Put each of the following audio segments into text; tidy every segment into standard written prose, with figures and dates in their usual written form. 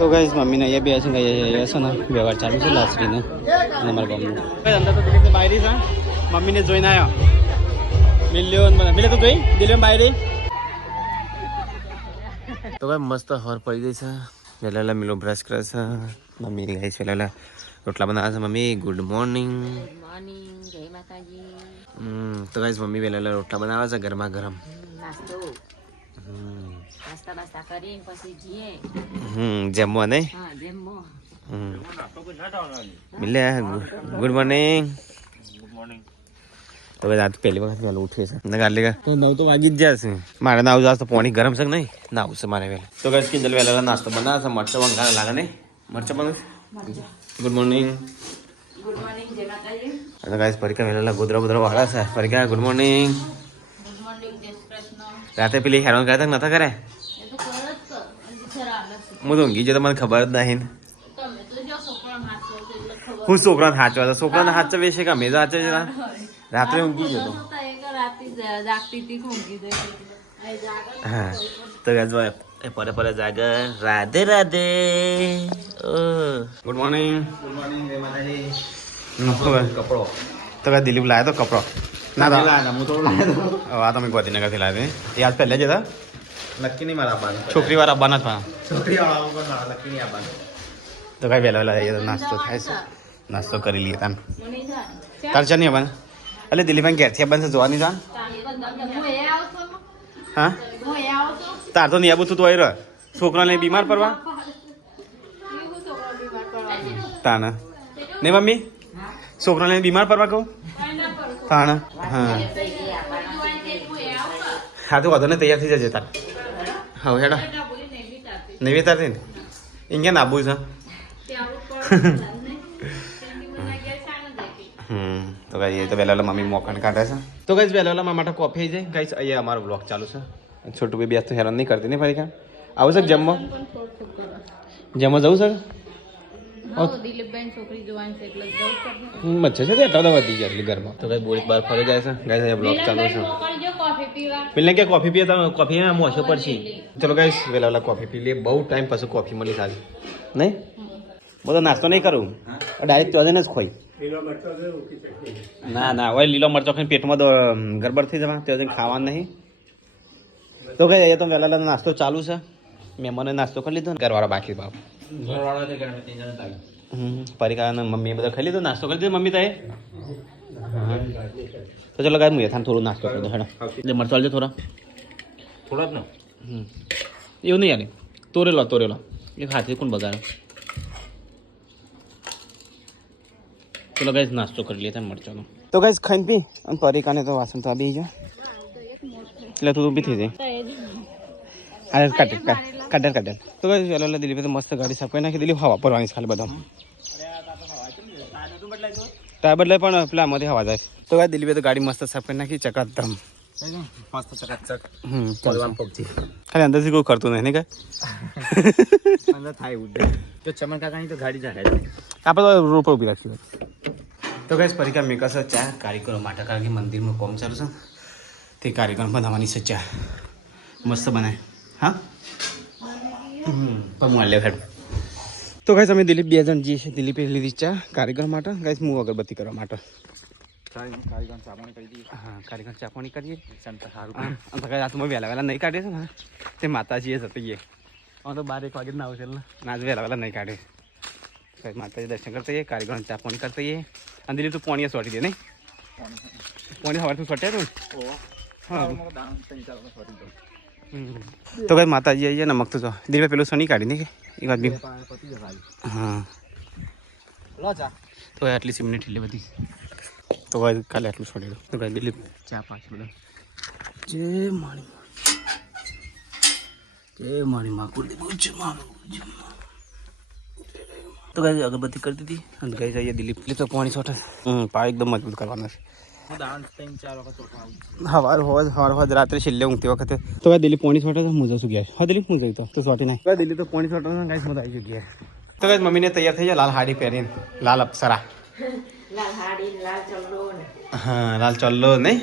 તો ગાઈસ મમ્મીને અહીંયા બે છે અહીંયા છે ને વ્યવહાર ચાલુ છે લાસરીને અને અમારા ગામનું અંદર તો દિલીપને બાયરી છે મમ્મીને જોઈને આવ્યો મિલે તો જોઈ દિલીપ બાયરી તો ભાઈ મસ્ત હર પડી ગઈ છે વેલા મિલો બ્રશ કરે છે મમ્મી ગાઈસ વેલા રોટલા બનાવે છે મમ્મી ગુડ મોર્નિંગ જય માતાજી. તો ગાઈસ મમ્મી વેલા રોટલા બનાવે છે ગરમા ગરમ નાસ્તો નાસ્તા કરીને પછી જઈએ જમવા નહીં જમવો. મિલે ગુડ મોર્નિંગ તો ભાઈ આજ પહેલી વખત વહેલું ઉઠે છે ને ગાલી તો 9 તો વાગી જ જશે મારે નાવું જશે તો પાણી ગરમ છે કે નહીં નાવું છે મારે વહેલા તો ગાઈસ કિંજલ વહેલા નાસ્તો બનાવે છે મરચાં વંગારા લાગે નહીં મરચાં બનાવે ગુડ મોર્નિંગ ગુડ મોર્નિંગ જય માતાજી. અને ગાઈસ પરીકા વહેલા ગોદરા ગોદરા વાળા છે પરીકા ગુડ મોર્નિંગ ગુડ મોર્નિંગ જય શ્રી કૃષ્ણ. રાતે પેલી હેરાન કરતા નતા કરે એ તો કરો જ તો ખરાબ લાગશે. હું તો ઊંઘી જતો મને ખબર જ નહીં તમે તો જો છોકરાને હાથ છે એટલે ખબર. હું છોકરાને હાચવા હતો છોકરાને હાચવે છે કે અમે તો હાચવે છે રાત્રે ઊંઘી જતો રાતે જાગતી હતી ઊંઘી જાય. હા તો ગાઈસ એ પરે પરે જાગે રાધે રાધે ગુડ મોર્નિંગ કપડો તો કઈ દિલીપ લાવ્યો તો કપડો ના હું તો લાવ્યો આ તમે ગોધીનગરથી લાવી એ આજ પહેલા જ હતા નક્કી નહીં મારા આપવાનું છોકરી વાળા આપવાના જ છોકરી વાળા નક્કી નહીં આપવાનું તો કઈ વહેલા વહેલા જઈએ તો નાસ્તો થાય છે નાસ્તો કરી લઈએ તાન તાર છે નહીં આપવાના એટલે દિલીપભાઈ ઘેરથી આપવાનું છે જોવાની તાન હા તાર તો નહીં આવું તું તો આવી રહ્યો છોકરાને બીમાર પડવા તાના નહીં મમ્મી છોકરાને બીમાર પડવા કહું તાણા હા હા તો વાંધો ને તૈયાર થઈ જજે તાર હા હેડા નહીં તાર ને અહીંયા ના આબુ છે તો ગાઈ તો વહેલા મમ્મી મોખણ કાઢે છે તો ગાઈસ વહેલા મારા માટે કોફી જાય ગાઈસ અહીંયા અમારો બ્લોગ ચાલુ છે છોટું બેબી આજ તો હેરાન નહીં કરતી નહીં ફરી કાં આવું છે જમવા જમવા જવું છે મચ્છર છે એટલા બધા વધી ગયા એટલે ઘરમાં તો કઈ બોરી બહાર ફરી જાય છે ગાઈસ અહીંયા બ્લોગ ચાલુ છે પેલા કે કોફી પીએ તો કોફી મોસો પડશે ચલો ગાઈસ વહેલા કોફી પી લઈએ બહુ ટાઈમ પછી કોફી મળી આજે નહીં બધો નાસ્તો નહીં કરું ડાયરેક્ટ ચોજે જ ખોઈ ના ના હવે લીલો મરચો ખાઈને પેટમાં તો ગરબડ થઈ જવા ત્યાં ખાવાનું નહીં તો કઈ અહીંયા તો વહેલા નાસ્તો ચાલુ છે મહેમાને નાસ્તો કરી લીધો ને ઘરવાળા બાકી બાપ પરિકાર મમ્મી બધા ખાઈ લીધો નાસ્તો કરી દીધો મમ્મી તાએ તો ચલો ગાય હું યથાન થોડું નાસ્તો કરી દો હેડો એટલે મરચો આવજો થોડા જ ને એવું નહીં યાર તોરેલો એક હાથે કોણ બગાડો ચલો ગાઈસ નાસ્તો કરી લઈએ મરચાનો તો ગાઈસ ખાઈને પી અને પરિકાને તો વાસણ તો આવી ગયો એટલે તું બી થઈ જાય કાઢેલ તો ગાઈસ વેલા દિલીપે તો મસ્ત ગાડી સાફ કરી નાખી દિલીપ હવા પરવાની છે ખાલી બધા ટાયર બદલાય પણ પેલા આમાંથી હવા જાય તો ગાઈસ દિલીપે તો ગાડી મસ્ત સાફ કરી નાખી ચકાચમ મસ્ત ચકાચક ખાલી અંદરથી કોઈ કરતું નહીં કઈ અંદર થાય ઉડે તો ચમન કાકાની તો ગાડી જાય આપણે તો રોડ પર ઉભી રાખી તો ગાઈસ પરિકાર મેકસ ચા કારીગરો માટે કારણ કે મંદિરમાં કોમ ચાલુ છે તે કારીગર બનાવવાની છે ચા મસ્ત બનાય હા પણ હું લે હેડ તો ગાઈસ અમે દિલીપ બે જણ જઈએ છીએ દિલીપે લીધી ચા કારીગર માટે ગાઈસ હું અગરબત્તી કરવા માટે હા કારીગર ચા પાણી કરીએ સારું વહેલા નહીં કાઢે છે ને તે માતાજીએ જતી અમે તો 12-1 વાગે ના આવશે ના જ વહેલા નહીં કાઢે માતાજી દર્શન કરતા જઈએ કારીગર ચા પાણી કરતા જઈએ અને દિલીપ તું પાણી સોટી દે નહીં પાણી સવારથી સોટ્યા તું હા તો કઈ માતાજી આવીએ ને મગતું તો દિલીપ પેલું શનિ કાઢી નહીં કે એક વાત બી હા તો આટલી સિમની ઠીલી બધી તો કાલે આટલું છોડી દો તો ભાઈ દિલીપ ચા પાંચ બધા જય મારી માં કુલદીપ તો ગાય અગરબત્તી કરી દીધી અને ગઈ જઈએ દિલીપ તો પાણી છોટે પા એકદમ મજબૂત કરવાના છે હવાર રાત્રે છેલ્લે ઊંઘતી વખતે તો ભાઈ દિલીપ પાણી છોટે તો મુજબ શું ગયા હા દિલીપ હું જઈ તો છોટી નહીં ભાઈ દિલીપ તો પાણી છોટે ગાય મજા આવી ગયા તો ભાઈ મમ્મીને તૈયાર થઈ જાય લાલ હાડી પહેરીને લાલ અપ્સરા હા લાલ ચલ્લો નહીં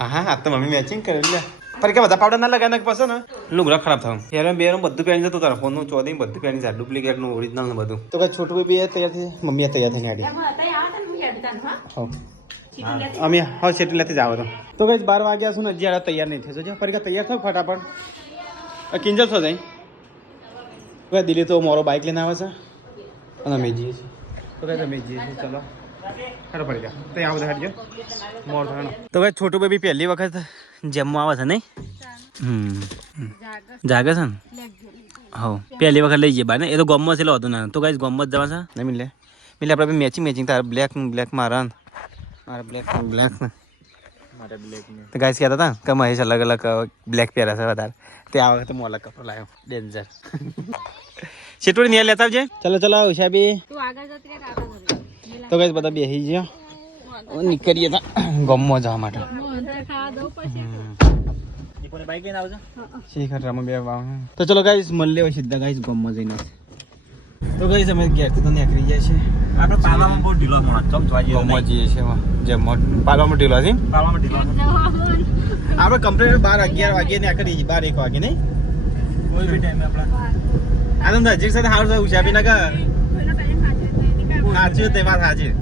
હા હા તો મમ્મી મેચિંગ કરે લે ફરી કે બધા પાવડર ના લગાય નાખ પાછો ને લુગડા ખરાબ થાય હેરો બેરો બધું પહેરી જતું તારા ફોનનું ચોદી બધું પહેરી જાય ડુપ્લિકેટ નું ઓરિજિનલ નું બધું તો કઈ છોટું બી તૈયાર થઈ મમ્મી તૈયાર થઈને આડી અમે હા સેટી લેતી જાવ તો કઈ 12 વાગ્યા છું ને હજી તૈયાર નહીં થયો જો ફરી તૈયાર થાવ ફટાફટ કિંજલ થો જાય કઈ દિલ્હી તો મારો બાઇક લઈને આવે છે અને અમે જઈએ છીએ તો કઈ તમે જઈએ છીએ ચલો ખરો પડી ગયા તો આ બધા હટજો મોર થવાનો તો કઈ છોટું બેબી પહેલી વખત જમવા આવે છે નહીં જાગે છે ને હા પહેલી વખત લઈ જઈએ બાર ને એ તો ગમમાં છે હતું ના તો કઈ ગમમાં જ જવા છે નહીં મિલે આપણે મેચિંગ તારે બ્લેક મારા મારે બ્લેક ને તો ગાઈસ કહેતા હતા કે મહેશ અલગ અલગ બ્લેક પહેરે છે વધારે તે આ વખતે હું અલગ કપડો લાવ્યો ડેન્જર શેટોડી નહીં લેતા આવજે ચલો ઉષાબી તો ગાઈસ બધા બેસી ગયો નીકળીએ તા ગમમાં જવા માટે તો ચલો ગાઈસ મળીએ હોય સીધા ગાઈસ ગમમાં જઈને તો ગાઈસ અમે ઘેરથી તો નીકળી જાય છે આપણે પાલવામાં બહુ ઢીલો ગમમાં જઈએ છીએ જેમ પાલવામાં ઢીલો છે આપણે કમ્પ્લીટ 12-11 વાગે નીકળી જઈએ 12-1 વાગે નહીં કોઈ બી ટાઈમે આપણે આનંદ હજી સાથે હારું થાય ઉષાબી ના કા સાચી તે વાત સાચી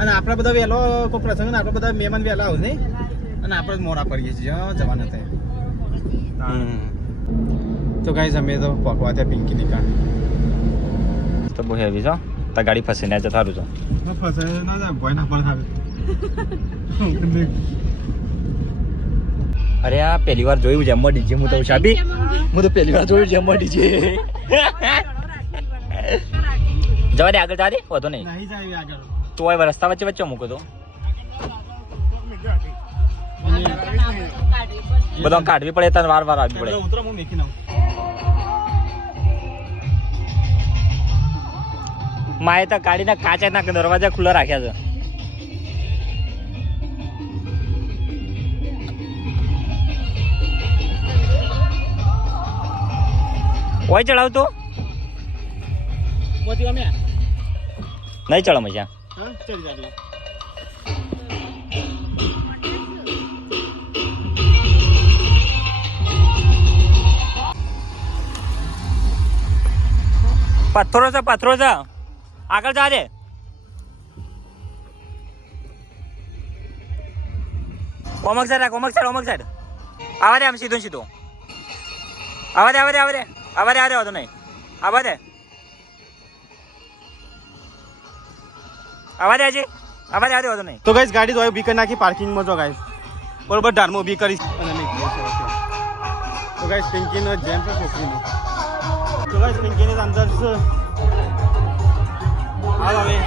અને આપણે બધા વહેલો કોઈ પ્રસંગ આપણે બધા મહેમાન વહેલા આવું નહીં અને આપણે મોડા પડીએ છીએ જવાના થાય તો ગાઈસ અમે તો પકવા ત્યાં પિંકી નીકળ તો બહુ હેવી છો તો ગાડી ફસે ના જતા સારું છો ફસે ના જાય ભય ના પણ આવે અરે આ પહેલી વાર જોયું છે એમાં ડીજે હું તો શાબી હું તો પહેલી વાર જોયું છે એમાં ડીજે જવા દે આગળ જવા દે વધો નહીં આગળ તો હવે રસ્તા વચ્ચે મૂકો તો બધા કાઢવી પડે તને વાર આવવી પડે ઉતરો હું મેકી નાઉં માએ તો ગાડીના કાચના દરવાજા ખુલ્લા રાખ્યા છે ઓય ચડાવતો નહીં ચડો મજા પથ્થરો છે આગળ જા દે ઓમક સાઈડ આવા દે આમ સીધો આવા દે વાંધો નહીં આવા દે વાંધો નહીં તો ગાઈસ ગાડી તો ઊભી કરી નાખી પાર્કિંગમાં જો ગાઈસ બરોબર ધારમાં ઊભી કરી અને તો ગાઈસ પિંકીનો જેમ છે છોકરીનો તો ગાઈસ પિંકીની અંદર છે હાલ હવે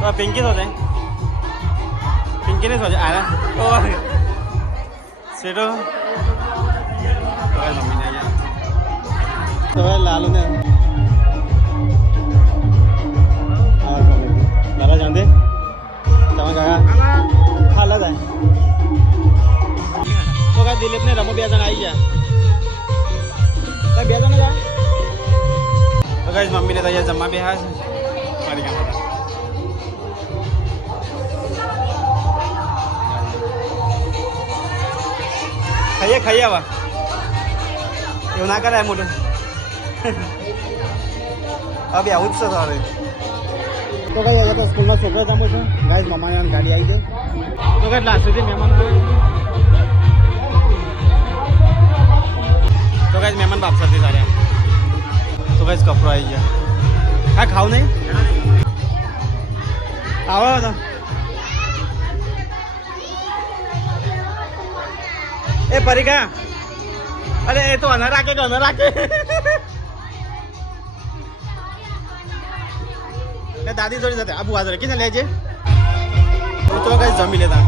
તો પિંકી તો જાય પિંકીને તો જાય ઓ સેટો તો લાલુ ને લાલા જાણਦੇ તમે કાકા હાલા જાય તો કા દિલીપ ને રમો બે જણ આવી ગયા બે જણ જાય તો ગાઈસ મમ્મી ને તો અહીંયા જમવા બેહા છે મારી કામ ખાઈએ આવા એવું ના કરાય મોટું હવે આવું જ છે હવે તો કઈ હવે તો સ્કૂલમાં છોકરો જમો છે ગાઈસ મમ્માની ગાડી આવી ગઈ તો કઈ લાસ્ટ સુધી મહેમાન તો કઈ મહેમાન બાપ સાથે સારા તો કઈ કપડો આવી ગયા હા ખાવ નહીં આવો તો એ પરીકા અરે એ તો અના રાખે દાદી જોડી જતે આબુ હાજર કે લેજે તો કઈ જમી લેતા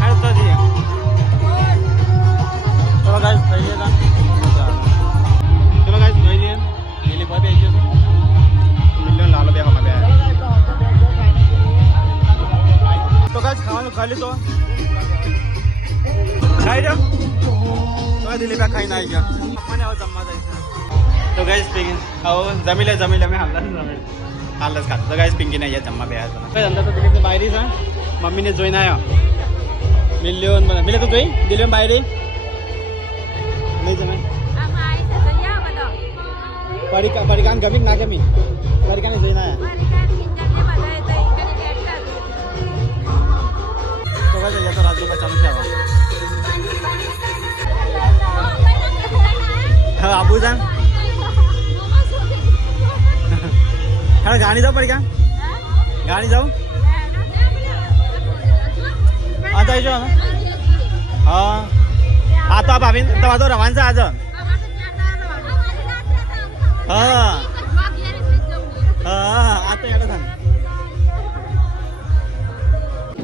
હાલ તો જી તો ગાઈસ ખાઈ લેતા ચલો ગાઈસ ખાઈ લે લીલી ભાઈ આવી ગયો મિલિયન લાલો બે હમા બે તો ગાઈસ ખાવાનું ખાઈ લીધો ખાઈ દો તો દિલીપ ખાઈ ના આવી ગયા મને હવે જમવા જાય તો ગાઈસ પિંકી આવો જમી લે મેં હાલ જ ખાતો તો ગાઈસ પિંકી ને અહીંયા જમવા બે હતા અંદર તો દિલીપ ની બાયરી છે મમ્મીને જોઈને આવ્યો મિલિયન મિલે તો જોઈ દિલ્હી બહાર રહી નહીં જમે પરિકાન ગમી ના ગમી પરિકાને જોઈને આવ્યા તો ભાઈ તો રાજુ ચાલુ છે હા આબુ જાન હા ગાડી જાઓ પરિકા ગાડી જાઓ આ તો જો હા આ તો ભાભી તમારે તો રવાન છે આજે હા હા આ તો યાદ થાય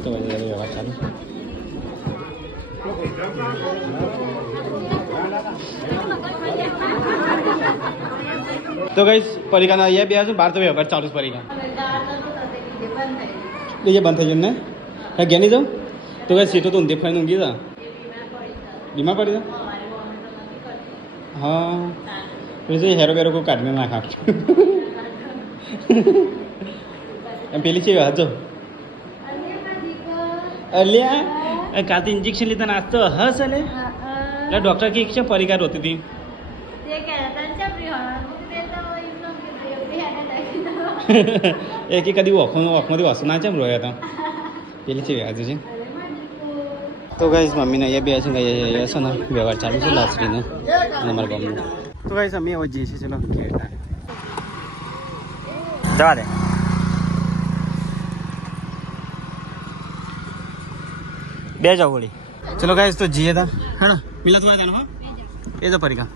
તો વ્યવહાર ચાલુ તો ગઈ પરીક્ષાના અહીંયા બે છે બાર તો વ્યવહાર ચાલુ પરીક્ષા બીજે બંધ થઈ ગયું ને હા ગયા નહીં જાઉં તો કઈ સીટો તો ઊંધી ફરીને ઊંઘી જા બીમાર પડી જા હા પેલી હેરો બેરો કોઈ કાઢીને નાખા એમ પેલી છે હાજો અલ્યા કાલથી ઇન્જેક્શન લીધા નાસ્તો હસ અલે એટલે ડૉક્ટર की इच्छा परिकार होती थी એક કદી ઓખમાંથી વાસુ ના છે રોયા હતા પેલી છે આજે છે તો ગાઈસ મમ્મીને અહીંયા બે છે અહીંયા છે ને વ્યવહાર ચાલુ છે લાસરીનો અમારા ગામનો તો ગાઈસ અમે હવે જઈએ છીએ ચલો ખેડતા જવા દે બે જાઓ વળી ચલો ગાઈસ તો જઈએ તા હેડો મિલા તું આયા હો એ તો પરિકા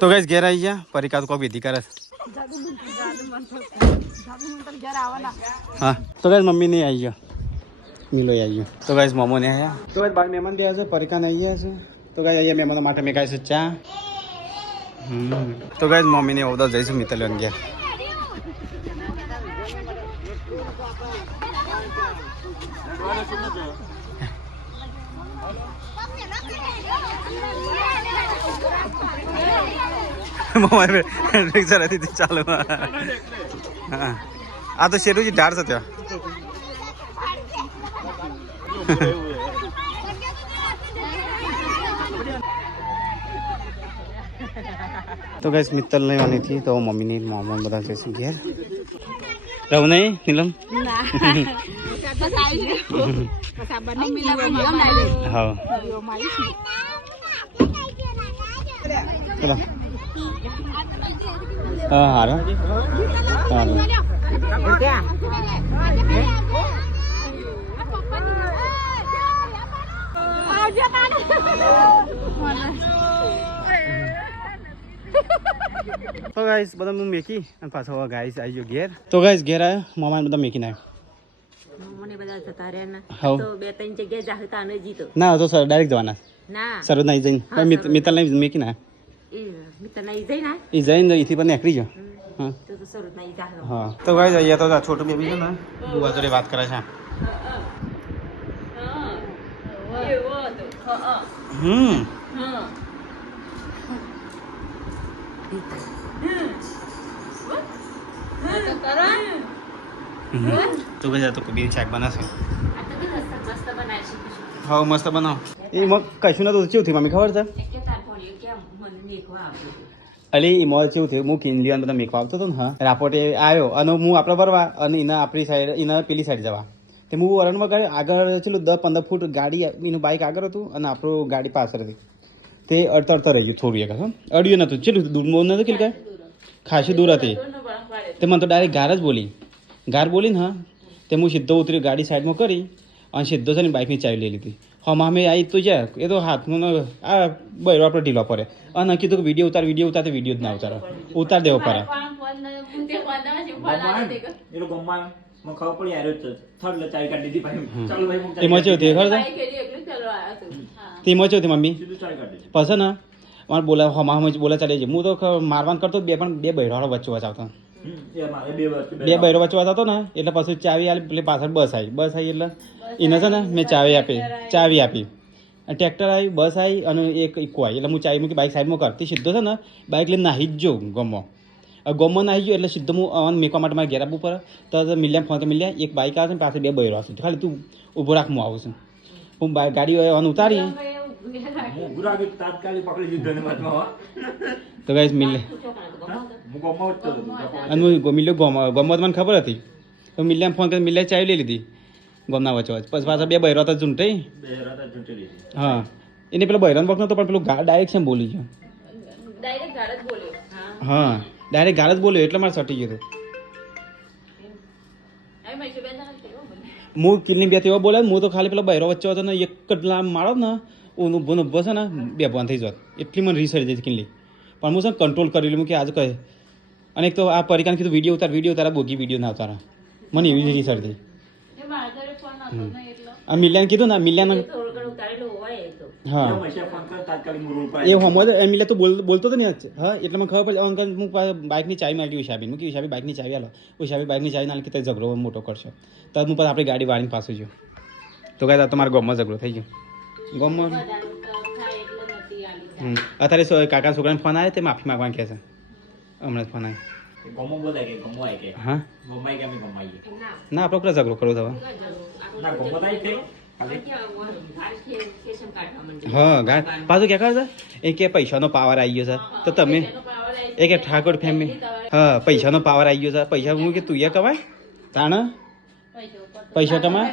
તો ગાઈસ ઘેર આવી ગયા પરિકા તો કોઈ વિધિ કરે હા તો ગાઈસ મમ્મી નહીં આવી ગયો મિલો આવી ગયો તો ગાઈસ મોમો ને આવ્યા તો ગાઈસ બાર મહેમાન ગયા છે પરિકા ને આવી ગયા છે તો ગાઈસ અહીંયા મહેમાનો માટે મેં ખાય છે ચા તો ગાઈસ મમ્મી ને ઓવદર જઈશું મિત્તલ ગયા રિક્ષા હતી ચાલુ આ તો શેરુજી ઢાળ છે ત્યાં તો ગાઈસ મિત્તલ લેવાની હતી તો મમ્મીની મામા બધા જઈશું ઘેર રહું નહીં નીલમ હા ચલો હા હારો હારો તો ગાઈસ બધા હું મેકી અને પાછો ગાઈસ આવી ગયો ઘેર તો ગાઈસ ઘેર આવ્યો મામાને બધા મેકીને આવ્યો મને બધા જતા રહ્યા ના હા તો બે ત્રણ જગ્યાએ જાહતા ન જીતો ના તો સર ડાયરેક્ટ જવાના ના સરોજ ના જઈને મિત્તલ નહીં મેકીને એ મિત્ર ના ઈ જઈ ના એ જઈને અહીંથી પણ નીકળી ગયો હા તો સરોજ ના ઈ જાહલો હા તો ગાઈસ અહીંયા તો છોટું બેબી છે ને બુવા જોડે વાત કરે છે તો ગઈ તો કબીર શાક બનાવશે હા મસ્ત બનાવ એ મગ કશું નતું કેવું થયું મમ્મી ખબર છે અલી એમાં કેવું થયું હું કિંડિયાન બધા મેકવા આવતો હતો ને હા રાપોટે આવ્યો અને હું આપણે ભરવા અને એના આપણી સાઈડ એના પેલી સાઈડ જવા તે હું વરણમાં ગયો આગળ ચેલું 10-15 ફૂટ ગાડી એનું બાઇક આગળ હતું અને આપણું ગાડી પાછળ હતી તે અડતા રહી ગયું થોડું એક અડ્યું નતું ચેલું દૂર નતું કે ખાસી દૂર હતી તે મને તો ડાયરેક્ટ ગાર જ બોલી ગાર બોલીને હા તે હું સીધો ઉતરી ગાડી સાઈડમાં કરી અને સીધો છે ને બાઇકની ચાવી લઈ લીધી હા મામે આવી તો જાય એ તો હાથમાં આ બરો આપણે ઢીલો પડે અને કીધું કે વિડીયો ઉતાર વિડીયો જ ના ઉતાર દેવો પડે એમાં કેવું થયું ખબર તેમાં કેવું થયું મમ્મી પછી ને મારે બોલા હમા બોલા ચાલી જાય હું તો મારવાન કરતો પણ બે બહેરાળો વચ્ચે વચાવતો બે બહેરો વચ્ચે વચાવતો ને એટલે પછી ચાવી આવી એટલે પાછળ બસ આવી એટલે એને છે ને મેં ચાવી આપી ટ્રેક્ટર આવી બસ આવી અને એક ઇકો આવી એટલે હું ચાવી મૂકી બાઇક સાઈડમાં કરતી સીધો છે ને બાઇક લઈને નાહી જ જાઉં ગમમાં નાહી ગયો એટલે સીધો હું મેકવા માટે મારે ઘેર આપવું પડે તો મિલ્યા ફોન મિલ્યા એક બાઇક આવે છે પાસે 2 બૈરો આવશે ખાલી તું ઊભો રાખ હું આવું છું હું ગાડી ઉતારી તો ગાઈસ મિલે અને હું મિલ્યો ગમમાં મને ખબર હતી તો મિલ્યા ફોન કરી મિલ્યા ચાવી લઈ લીધી ગમના વચ્ચે પછી પાછા 2 બૈરો હતા ઝૂંટાઈ હા એને પેલો બૈરાન વખત નતો પણ પેલું ડાયરેક્ટ છે બોલી ગયો હા ડાયરેક્ટ ગાળ જ બોલ્યો એટલે મારે સટી ગયું હું કિલની બે એવો બોલે હું તો ખાલી પેલો બૈરો વચ્ચે હતો ને એક જ મારો ને ઊભો છે ને 2 ભાન થઈ જાત એટલી મને રીસરી જતી કિલ્લી પણ હું છે ને કંટ્રોલ કરી લઉં કે આજે કહે અને એક તો આ પરિકાને કીધું વિડીયો તારા બોગી વિડીયો ના ઉતારા મને એવી જ રીસરી થઈ આ મિલ્યાને કીધું ને મિલ્યાને હા એ હોમો મિલ્યા તો બોલતો હતો ને હા એટલે મને ખબર પડે હું બાઇકની ચાવી માંગી ઉષાબી મૂકી ઉષાબી બાઇકની ચાવી આલો ઉષાબી બાઇકની ચાવી ના કે ઝઘડો મોટો કરશો તો હું પછી આપણી ગાડી વાળીને પાછું ગયો તો કાંઈ તમારા ગામમાં ઝઘડો થઈ ગયો ગામમાં અત્યારે કાકા છોકરાને ફોન આવે તે માફી માંગવાનું કહે છે હમણાં જ ફોન આવે હા ના આપણે પેલા ઝઘડો કરવો થવા હા ગાય પાછું ક્યાં કરે છે એ કે પૈસાનો પાવર આવી ગયો છે તો તમે એ કે ઠાકોર ફેમિલી હા પૈસાનો પાવર આવી ગયો છે પૈસા હું કે તું એ કમાય તાણ પૈસા કમાય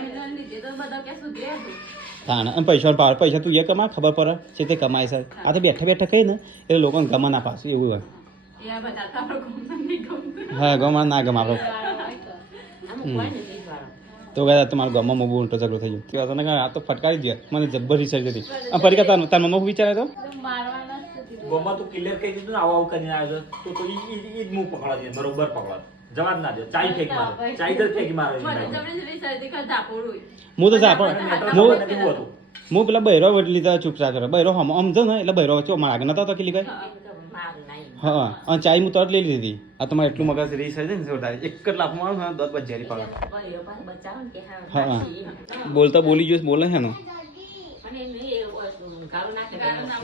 તાણ અને પૈસાનો પાવર પૈસા તું એ કમાય ખબર પડે છે તે કમાય છે આ તો બેઠા બેઠા કહી ને એટલે લોકોને ગમા ના પાછું એવું હોય હા ગમા ના ગમા આપણે તો ગયા તમારા ગામમાં બહુ મોટો ઝઘડો થઈ ગયો કેવા તને આ તો ફટકારી દે મને જબ્બર રિસર્ચ હતી આ પરિકા તાર મનો વિચારે તો ગોમાં તો ક્લિયર કહી દીધું ને આવું કરીને આવ્યો તો ઈ મું પકડા દે બરોબર પકડા જવાબ ના દે ચાઈ ફેંકી મારે ચાઈ દર ફેંકી મારે હું તો જા પણ હું પેલા બૈરો લીધા ચૂપચાપ કરે બૈરો હમ સમજો ને એટલે બૈરો વચ્ચે મારા આગળ નતો તો કેટલી કઈ હા અને ચાઈ હું તરત લઈ લીધી આ તમારે એટલું મગજ રિસર્ચ છે ને જોરદાર એક જ લાખ મારું હા 10 બજ ઝેરી પાડો હા બોલતા બોલી જોઈશ બોલે છે ને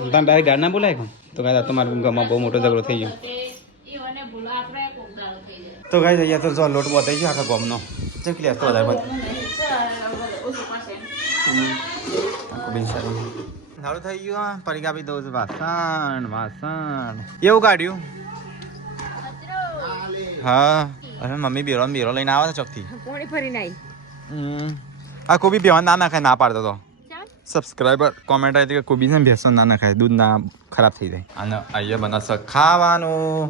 તમે ડાયરેક્ટ ગાડ ના બોલાય તો કાંઈ તમારા ગામમાં બહુ મોટો ઝઘડો થઈ ગયો તો કાંઈ અહીંયા તો જો લોટ બતાવી ગયો આખા ગામનો ચકલી તો વધારે સારું થઈ ગયું પરીક્ષા બી દઉં છું વાસણ એવું કાઢ્યું હા અરે મમ્મી બેરો લઈને આવે છે ચોકથી આ કોબી બેવા ના નાખાય ના પાડતો તો સબસ્ક્રાઈબર કોમેન્ટ આવી કે કોબી છે ભેંસો ના નાખાય દૂધ ના ખરાબ થઈ જાય અને અહીંયા બનાવશે ખાવાનું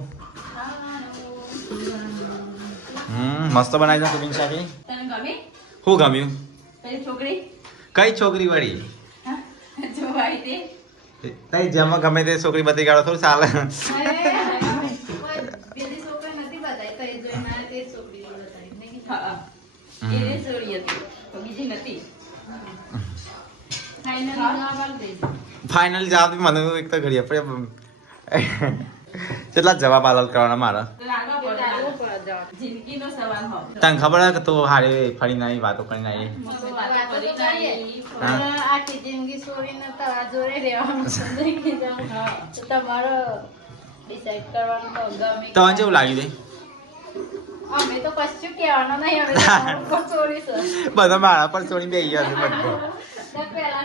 મસ્ત બનાવી છે કોબીની શાકી શું ગમ્યું કઈ છોકરી વળી તઈ જેમાં ગમે તે છોકરી બધી ગાળો થોડું ચાલે ફાઇનલ જવાબ મને એક તો ઘડી આપણે કેટલા જવાબ આલાલ કરવાના મારા તને ખબર હે કે તું હારી ફરી નાઈ વાતો કરી નાઈ આખી જિંદગી છોડીને તારા જોડે રહેવાનું તમારો ડિસાઈડ કરવાનું તો ગમે તો કેવું લાગ્યું દે અમે તો કશું કહેવાનું નહીં હવે ચોરી છે બધા મારા પર છોડી બે ગયા છે બધું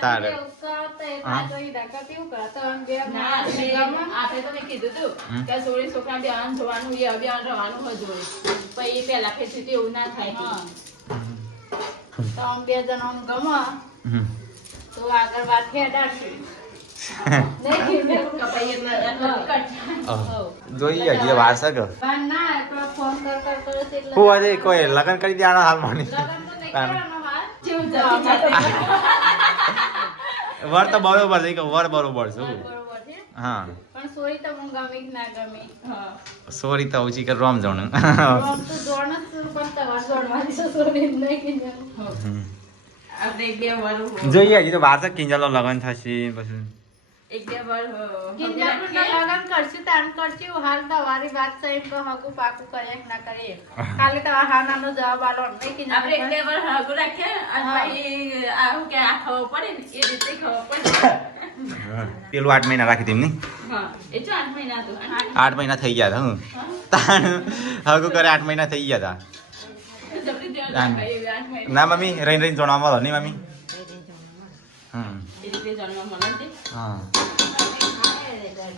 તારે આપણે તો મેં કીધું તું કે છોડી છોકરા બેન જોવાનું એ બેન રવાનું હોય પછી એ પેલા ફેરથી એવું ના થાય તો આમ 2 જણા ગમો તો આગળ વાત ખેડાડશું જોઈએ હજી વાર છે કે ફોન કર હું આજે કોઈ લગ્ન કરી દેવાનો હાલ માની વર તો બરોબર છે કે વર બરોબર છે હા પણ સોરી તો મને ગમે કે ના ગમે સોરી તો ઓછી કે રોમ જોણ તો જોણ જ પણ તમારે જોડવાની છે સોરી નહીં કે આપણે બે વાર જોઈએ હજી તો વાર છે કિંજલનો લગ્ન થશે પછી એક બે વાર કિંજલપુરના લગન કરશું તાન કરશું હાલ તમારી વાત છે એમ તો હગું પાકું કરે કે ના કરે કાલે તમારા હા નાનો જવાબ આલો નહીં આપણે એક બે વાર હગું રાખીએ અને પછી આવું કે આ ખબર પડે ને એ રીતે ખબર પડે. પેલું 8 મહિના રાખી હતી નહીં હા એ જો 8 મહિના હતું 8 મહિના થઈ ગયા હતા હું તાણ હવે કરે 8 મહિના થઈ ગયા જબરી હતા દેવા લાગે 8 મહિના ના મમ્મી રહીને રહીને જોણવા મળો નહીં મમ્મી એ રીતે જન્મ મળે છે. હા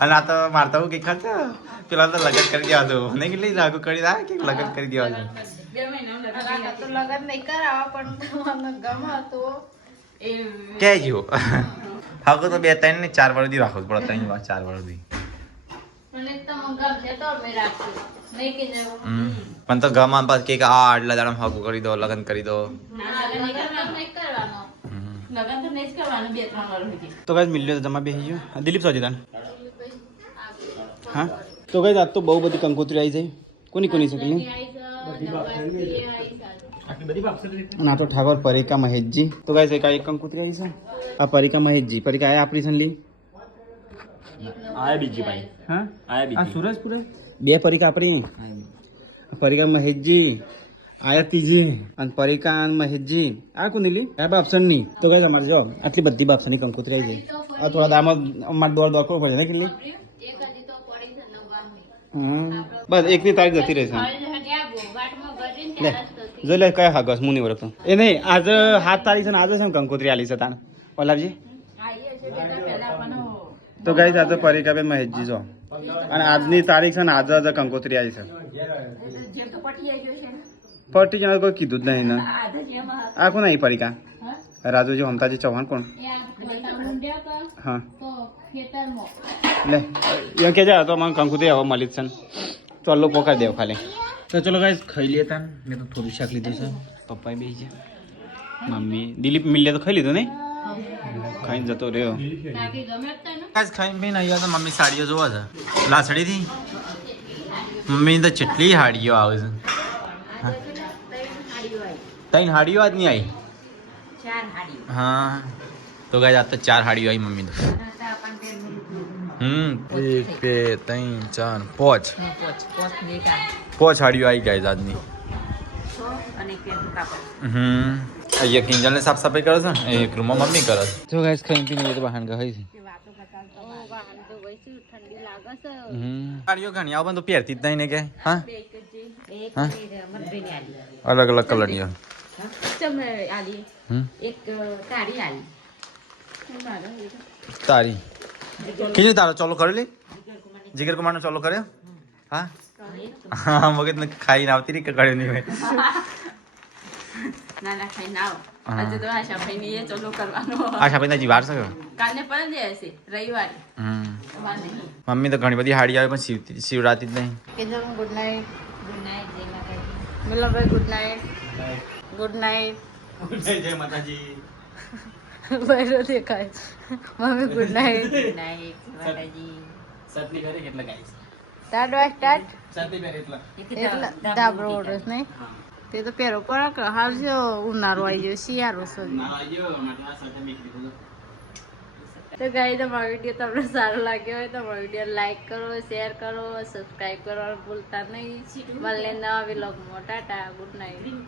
અને આ તો મારતા હું કે ખાતા પેલા તો લગન કરી દેવા દો નહીં કેટલી લાગુ કરી દા કે લગન કરી દેવા દો 2 મહિના તો લગન નહીં કરાવવા પણ તમને ગમે તો એ કહેજો હવે તો 2 3 ને 4 વર્ષથી રાખો પડે 3 વાર 4 વર્ષથી મને તમે ગમશે તો અમે રાખશું નહીં કે પણ તો ગમાં પાસ કે આ આટલા દાડા હાગુ કરી દો લગન કરી દો નહીં કરવાનો લગન તો નહીં જ કરવાનું 2-3 વાર સુધી. તો કઈ મિલ્યો તો જમા બેસી ગયો દિલીપ સોજીદાન હા તો કઈ આજ તો બહુ બધી કંકોત્રી આવી જાય કોની કોની શકલી અને આ તો ઠાકોર પરિકા મહેશજી તો કઈ છે કાંઈ એક કંકોત્રી આવી છે આ પરિકા મહેશજી પરિકા આયા આપણી સંલી આયા બીજી ભાઈ હા આયા આ બીજી સુરજપુર બે પરિકા આપણી પરિકા મહેશજી આયા ત્રીજી અને પરિકા અને મહેશજી આ કોની લી આ બાપસન ની તો કઈ તમારે જો આટલી બધી બાપસન ની કંકોત્રી આવી જાય આ થોડા દામાં અમારે દોડ દોડ કરવું પડે ને કેટલી બસ એકની તારીખ જતી રહેશે લે જો લે કયા હાગસ મુની વરખતો એ નહીં આજે 7 તારીખ છે ને આજે છે ને કંકોત્રી આલી છે તાણ પલાવજી તો ગાઈસ આજે પરિકાબેન મહેશજી જો અને આજની તારીખ છે ને આજે આજે કંકોત્રી આવી છે જેમ તો પટી આવી ગયો છે ને પટી જણા કોઈ કીધું જ નહીં ને આધા જેમ આ કોણ આવી પરિકા રાજુજી હમતાજી ચૌહાણ કોણ હા લે એ કે જા તો મને કંકુતરી હવે મળી જ છે ને ચાલો પોકાઈ દેવ ખાલી તો ચલો ગાઈસ ખાઈ લઈએ તાન મેં તો થોડું શાક લીધું છે પપ્પાએ બે છે મમ્મી દિલીપ મિલે તો ખાઈ લીધું નહીં ખાઈને જતો રહ્યો ગાઈસ ખાઈને પીને અહીંયા તો મમ્મી સાડીઓ જોવા છે લાસડીથી મમ્મી તો કેટલી હાડીઓ આવે છે ત્રણ હાડીઓ આજ નહીં આવી 4 હાડી હા તો ગાઈસ આજ તો 4 હાડીઓ આવી મમ્મી તો 1 2 3 4 5 5 હાડીઓ આવી ગાઈસ આજની અને પેન કાપડ અહીંયા કિંજલને સાફ સફાઈ કરે છે ને એક રૂમમાં મમ્મી કરે છે જો ગાઈસ ખાઈ પીને તો બહાન ગઈ છે હાડીઓ ઘણી આવ પણ તો પહેરતી જ નહીં ને કે હા હા અલગ અલગ કલરની ચમે આલી એક કાળી આલી તારી કીધું તારો ચાલુ કરી લે જીગર કુમારનો ચાલુ કર્યો હા હા મગજ ને ખાઈને આવતી રહી કે કર્યો નહીં હોય ના ના ખાઈ ના આવો આજે તો આશા ભાઈ ની એ ચાલુ કરવાનો આશા ભાઈ જી વાર છે કાલે પરમ દે હશે રવિવારે મમ્મી તો ઘણી બધી હાડી આવે પણ શિવરાતી જ નહીં Kinjal good night good night જય માતાજી મિલનભાઈ ગુડ નાઇટ ગુડ નાઇટ જય માતાજી બહેરો દેખાય mummy good night good night માતાજી સતલી કરે કેટલા ગાઈસ સ્ટાર્ટ વાય સ્ટાર્ટ સતલી કરે એટલા એટલે દાબરો ઓર્ડર્સ નહીં તે તો પહેરો પર હાલ જો ઉનાળો આવી ગયો શિયાળો છે ના આયો માટલા સાથે મેકી દીધું તો ગાઈ તમારો વિડીયો તમને સારો લાગ્યો હોય તો અમારો વિડીયો લાઈક કરો શેર કરો સબસ્ક્રાઈબ કરવાનું ભૂલતા નહીં મળે નવા વ્લોગમાં ટાટા ગુડ નાઇટ